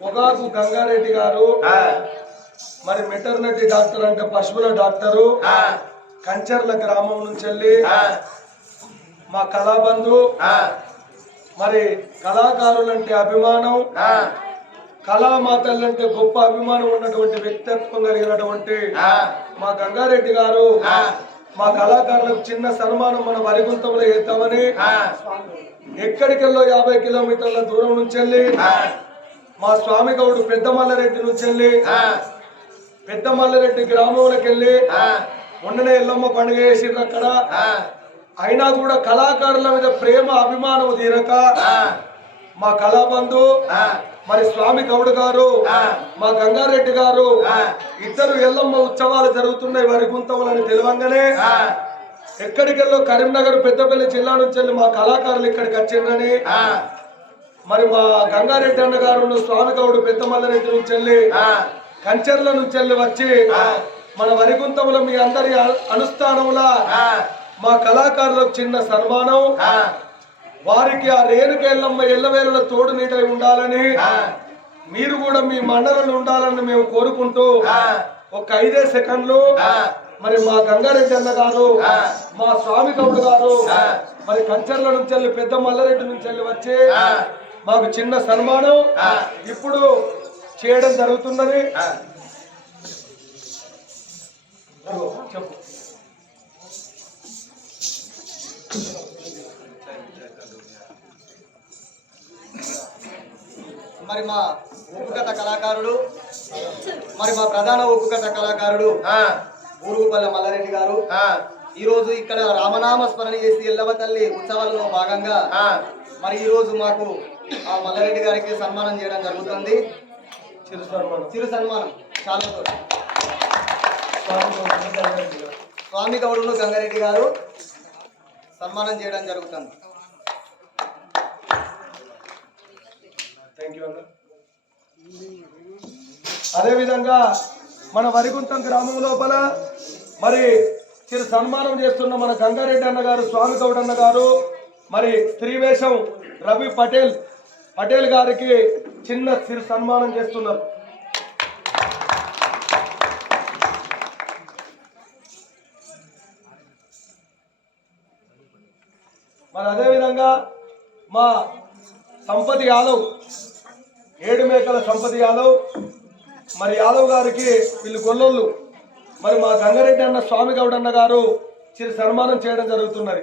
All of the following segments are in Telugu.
పొగాకు గంగారెడ్డి గారు మరి మెటర్నిటీ డాక్టర్ అంటే పశువుల డాక్టరు కంచర్ల గ్రామం నుంచి వెళ్ళి మా కళాబంధు మరి కళాకారులంటే అభిమానం కళామాతలంటే గొప్ప అభిమానం ఉన్నటువంటి వ్యక్తిత్వం కలిగినటువంటి మా గంగారెడ్డి గారు మా కళాకారులకు చిన్న సన్మానం మన వరిగుంతంలో చేద్దామని ఆ, ఎక్కడికెళ్ళో యాభై కిలోమీటర్ల దూరం నుంచి వెళ్ళి మా స్వామి గౌడు పెద్ద మల్లారెడ్డి నుంచి వెళ్ళి పెద్ద మల్లారెడ్డి గ్రామంలోకి వెళ్ళి మొన్ననే ఎల్లమ్మ పండుగ చేసిండ్రు అక్కడ. అయినా కూడా కళాకారుల మీద ప్రేమ అభిమానం తీరక ఆ, మా కళాబంధు మరి స్వామి గౌడ్ గారు ఆ. మా గంగారెడ్డి గారు. ఇద్దరు ఎల్లమ్మ ఉత్సవాలు జరుగుతున్నాయి వారి గుంతములని తెలియంగానే ఎక్కడికెళ్ళో కరీంనగర్ పెద్దపల్లి జిల్లా నుంచి వెళ్ళి మా కళాకారులు ఇక్కడికి వచ్చిండ్రని ఆ, మరి మా గంగారెడ్డి అన్న గారు స్వామి గౌడ్ పెద్ద మల్లారెడ్డి నుంచి వెళ్ళి కంచెర్ల నుంచి వెళ్ళి వచ్చి. మన వరిగుంతముల మీ అందరి అనుష్ఠానములా మా కళాకారులకు చిన్న సన్మానం వారికి ఆ రేణుకెళ్ళమ్మ ఎల్లవేళల తోడు నీడై ఉండాలని మీరు కూడా మీ మండలంలో ఉండాలని మేము కోరుకుంటూ ఒక ఐదే సెకండ్లు మరి మా గంగారెడ్డి అన్న గారు. మా స్వామి గౌడ్ గారు. మరి కంచర్ల నుంచి వెళ్ళి పెద్ద మల్లారెడ్డి నుంచి వెళ్ళి వచ్చి. మాకు చిన్న సన్మానం. ఇప్పుడు చేయడం జరుగుతున్నది. చెప్పు. మరి మా ఉప్పు కథ కళాకారుడు మరి మా ప్రధాన ఉప్పు కథ కళాకారుడు ఊరుగుపల్లె మల్లారెడ్డి గారు. ఈ రోజు ఇక్కడ రామనామ స్మరణ చేసి ఎల్లవ తల్లి ఉత్సవాలలో భాగంగా మరి ఈ రోజు మాకు ఆ మల్లారెడ్డి గారికి సన్మానం చేయడం జరుగుతుంది. చిరు సన్మానం. చిరు సన్మానం. చాలా స్వామి గంగారెడ్డి గారు. స్వామి గౌడును గంగారెడ్డి గారు సన్మానం చేయడం జరుగుతుంది. థ్యాంక్ యూ అదేవిధంగా మన వరిగుంటం గ్రామం లోపల మరి చిరు సన్మానం చేస్తున్న మన గంగారెడ్డి అన్న గారు స్వామి గౌడ్ అన్న గారు మరి స్త్రీవేషం రవి పటేల్ పటేల్ గారికి చిన్న చిరు సన్మానం చేస్తున్నారు. మరి అదేవిధంగా మా సంపతి యాదవ్ ఏడు మేకల సంపతి యాదవ్ మరి యాదవ్ గారికి వీళ్ళు గొల్లోళ్ళు మరి మా గంగారెడ్డి అన్న స్వామి గౌడ్ అన్న గారు చిరు సన్మానం చేయడం జరుగుతున్నది.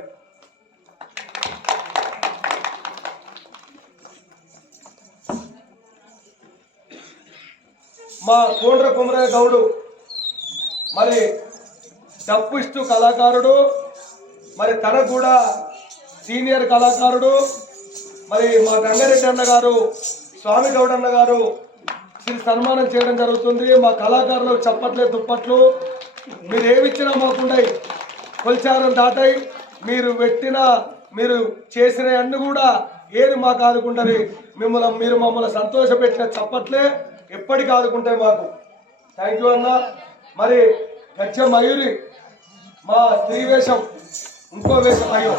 మా కోండ్ర కుమరయ్య గౌడు. మరి డప్పు ఇస్తూ కళాకారుడు మరి తన కూడా సీనియర్ కళాకారుడు మరి మా గంగారెడ్డి అన్న గారు స్వామి గౌడ్ అన్న గారు సన్మానం చేయడం జరుగుతుంది. మా కళాకారులకు చప్పట్లే దుప్పట్లు. మీరు ఏమిచ్చినా మాకుండయి కొల్చారం దాటాయి మీరు పెట్టిన మీరు చేసిన అన్ని కూడా ఏది మాకు ఆదుకుంటారు మిమ్మల్ని మీరు మమ్మల్ని సంతోషపెట్టిన చప్పట్లే ఎప్పటికీ ఆదుకుంటాయి మాకు. థ్యాంక్ యూ అన్న. మరి గచ్చ మయూరి మా స్త్రీ వేషం ఇంకో వేషం అయ్యో.